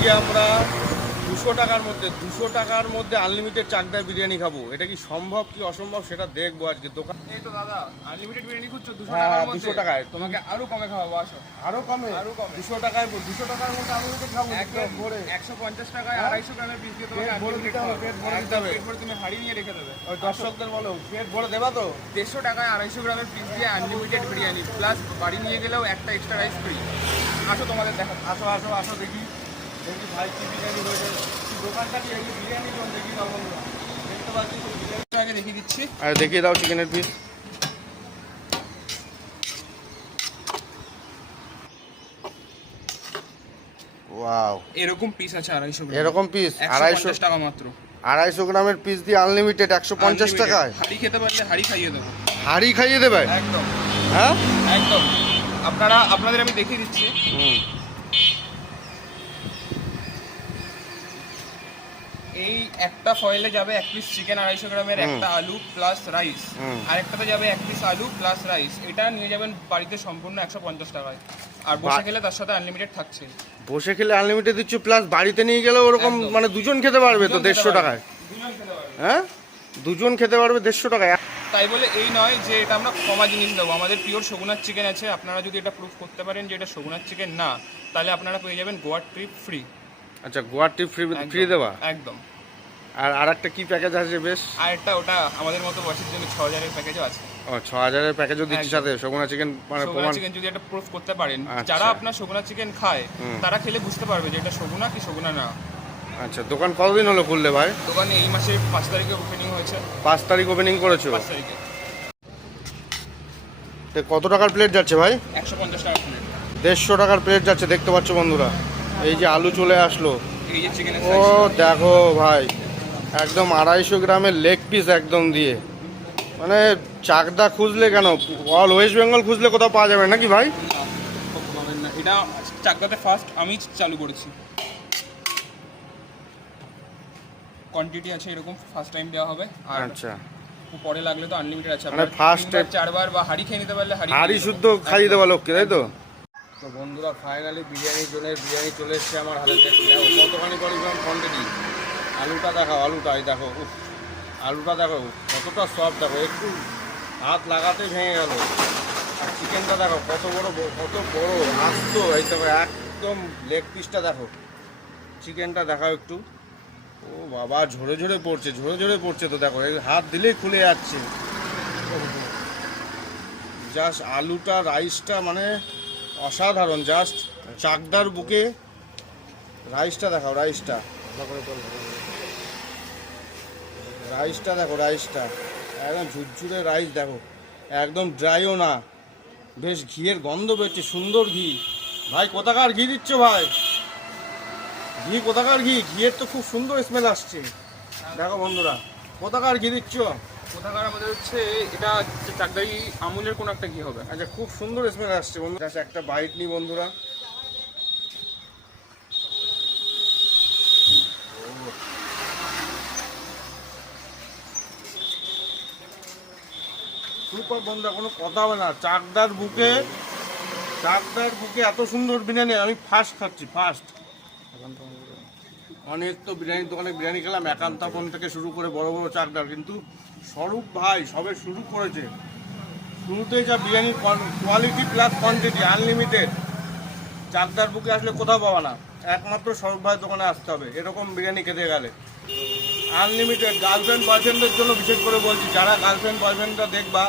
আজকে আমরা 200 টাকার মধ্যে আনলিমিটেড চাকদার বিরিয়ানি খাবো। এটা কি সম্ভব কি অসম্ভব সেটা দেখবো আজকে দোকান। এই তো দাদা আনলিমিটেড বিরিয়ানি খুঁজছো 200 হ্যাঁ, টাকার মধ্যে 200 টাকায়। তোমাকে আরো কমে খাওয়াবো, আসো। আরো কমে? আরো কমে। 200 টাকার মধ্যে আনলিমিটেড খাবো একদম ভরে। 150 টাকায় 250 গ্রামের পিস দিয়ে তোমাকে পেট ভরে আনলিমিটেড দিতে হবে, খাওয়াবো। পেট ভরে দিতে হবে। পেট ভরে তুমি হাড়ি নিয়ে রেখে দেবে। ওই দর্শকদের বলো পেট ভরে দেবা তো। 150 টাকায় 250 গ্রামের পিস দিয়ে আনলিমিটেড বিরিয়ানি প্লাস বাড়ি নিয়ে গেলেও একটা এক্সট্রা রাইস ফ্রি। আসো তোমাদের দেখো। আসো আসো আসো দেখি ভাই কি বিরিয়ানি হয়েছে। দোকানটা কি এই বিরিয়ানি দোকান দেখি না বন্ধুরা। দেখতে পাচ্ছি তো বিরিয়ানি আগে দেখিয়ে দিচ্ছি। আর দেখিয়ে দাও চিকেনের পিস। ওয়াও, এরকম পিস আছে 250 গ্রাম। এরকম পিস 150 টাকা মাত্র। 250 গ্রামের পিস দিয়ে আনলিমিটেড 150 টাকায়। হাড়ি খেতে পারলে হাড়ি খাইয়ে দেবো। হাড়ি খাইয়ে দেবে? একদম হ্যাঁ একদম। আপনাদের আমি দেখিয়ে দিচ্ছি। এই একটা ফয়েলে যাবে এক পিস চিকেন 250 গ্রামের, একটা আলু প্লাস রাইস, আর একটাতে যাবে এক পিস আলু প্লাস রাইস। এটা নিয়ে যাবেন বাড়িতে সম্পূর্ণ 150 টাকায়। আর বসে খেলে তার সাথে আনলিমিটেড থাকছে। বসে খেলে আনলিমিটেড দিচ্ছ, প্লাস বাড়িতে নিয়ে গেলেও ওরকম একদম। মানে দুজন খেতে পারবে তো 150 টাকায়? দুজন খেতে পারবে। হ্যাঁ, দুজন খেতে পারবে 150 টাকায়। তাই বলে এই নয় যে এটা আমরা কমা জিনিস দেবো। আমাদের পিওর সগুনার চিকেন আছে। আপনারা যদি এটা প্রুফ করতে পারেন যে এটা সগুনার চিকেন না, তাহলে আপনারা পেয়ে যাবেন গোয়া ট্রিপ ফ্রি। আচ্ছা, গোয়া ট্রিপ ফ্রি দেওয়া? একদম। আর আরেকটা কি প্যাকেজ আছে বেশ? আর একটা ওটা আমাদের মতো বয়সের জন্য 6000 এর প্যাকেজও আছে। ও, 6000 এর প্যাকেজও দিচ্ছি একদম। সাথে সগুনা চিকেন মানে সগুনা প্রমাণ। চিকেন যদি একটা প্রুফ করতে পারেন, আচ্ছা। যারা আপনার সগুনা চিকেন খায় তারা খেলে বুঝতে পারবে যে এটা সগুনা কি সগুনা না। আচ্ছা, দোকান কতদিন হলো খুললে ভাই? দোকানে এই মাসের 5 তারিখে ওপেনিং হয়েছে। 5 তারিখ ওপেনিং করেছো? 5 তারিখে। তো কত টাকার প্লেট যাচ্ছে ভাই? 150 টাকা প্লেট। 150 টাকার প্লেট যাচ্ছে, দেখতে পাচ্ছ বন্ধুরা। এই যে আলু চলে আসলো। এই যে চিকেনের ও দেখো ভাই, একদম 250 গ্রামের লেগ পিস একদম দিয়ে। মানে চাকদা খুঁজলে কেন, অল ওয়েস্ট বেঙ্গল খুঁজলে কোথাও পাওয়া যাবে নাকি ভাই? পাবেন না। এটা চাকদাতে ফার্স্ট আমি চালু করেছি। কোয়ান্টিটি আছে এরকম, ফার্স্ট টাইম দেওয়া হবে। আর আচ্ছা, পরে লাগলে তো আনলিমিটেড আছে। মানে ফার্স্ট 4বার বা হাড়ি খেয়ে নিতে পারলে হাড়ি শুদ্ধ খাইয়ে দেওয়া লোককে, তাই তো? তো বন্ধুরা, ফাইনালি বিরিয়ানি জোনের বিরিয়ানি চলে এসছে আমার হাতে। দেখো কতখানি পরিমাণ কোয়ান্টিটি। আলুটা দেখাও, আলুটা এই দেখো, আলুটা দেখো কতটা সফট, দেখো একটু হাত লাগাতেই ভেঙে গেল। আর চিকেনটা দেখো কত বড় আস্ত, এই দেখো একদম লেগ পিসটা দেখো। চিকেনটা দেখাও একটু। ও বাবা, ঝরে ঝরে পড়ছে তো দেখো, এই হাত দিলেই খুলে যাচ্ছে। জাস্ট আলুটা, রাইসটা মানে অসাধারণ। জাস্ট চাকদার বুকে রাইসটা দেখাও, রাইসটা দেখো, রাইসটা একদম ঝুরঝুরে রাইস দেখো, একদম ড্রাইও না, বেশ ঘিয়ের গন্ধ বেরোচ্ছে, সুন্দর ঘি। ভাই কোথাকার ঘি দিচ্ছ ভাই? ঘি কোথাকার ঘি? ঘিয়ের তো খুব সুন্দর স্মেল আসছে। দেখো বন্ধুরা, কোথাকার ঘি দিচ্ছ? কোথাকার আমাদের হচ্ছে এটা চাকদাই আমুলের কোন একটা ঘি হবে। আচ্ছা, খুব সুন্দর স্মেল আসছে বন্ধুরা। একটা বাইট নি বন্ধুরা। সুপার বন্ধুরা, কোনো কথা হবে না। চাকদার বুকে এত সুন্দর বিরিয়ানি আমি ফার্স্ট খাচ্ছি, ফার্স্ট। অনেক তো বিরিয়ানির দোকানে বিরিয়ানি খেলাম, একান্তাপন থেকে শুরু করে বড় বড় চাকদার, কিন্তু স্বরূপ ভাই সবে শুরু করেছে। শুরুতেই যা বিরিয়ানির কোয়ালিটি প্লাস কোয়ান্টিটি আনলিমিটেড, চাকদার বুকে আসলে কোথাও পাবা না। একমাত্র স্বরূপ ভাইয়ের দোকানে আসতে হবে এরকম বিরিয়ানি খেতে গেলে। আনলিমিটেড। গার্লফ্রেন্ড বয়ফ্রেন্ডের জন্য বিশেষ করে বলছি, যারা গার্লফ্রেন্ড বয়ফ্রেন্ডটা দেখবা,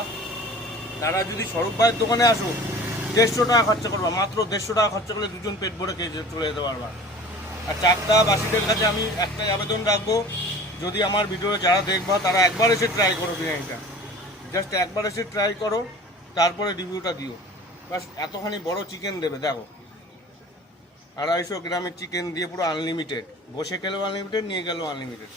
তারা যদি স্বরূপ ভাইয়ের দোকানে আসো, 150 টাকা খরচা করবা। মাত্র 150 টাকা খরচা করলে দুজন পেট ভরে খেয়ে চলে যেতে পারবা। আর চাকদাবাসীদের কাছে আমি একটাই আবেদন রাখবো, যদি আমার ভিডিও যারা দেখবা তারা একবার এসে ট্রাই করো বিরিয়ানিটা। জাস্ট একবার এসে ট্রাই করো, তারপরে রিভিউটা দিও। বাস এতখানি বড় চিকেন দেবে দেখো, 250 গ্রামের চিকেন দিয়ে পুরো আনলিমিটেড। বসে খেলেও আনলিমিটেড, নিয়ে গেলেও আনলিমিটেড।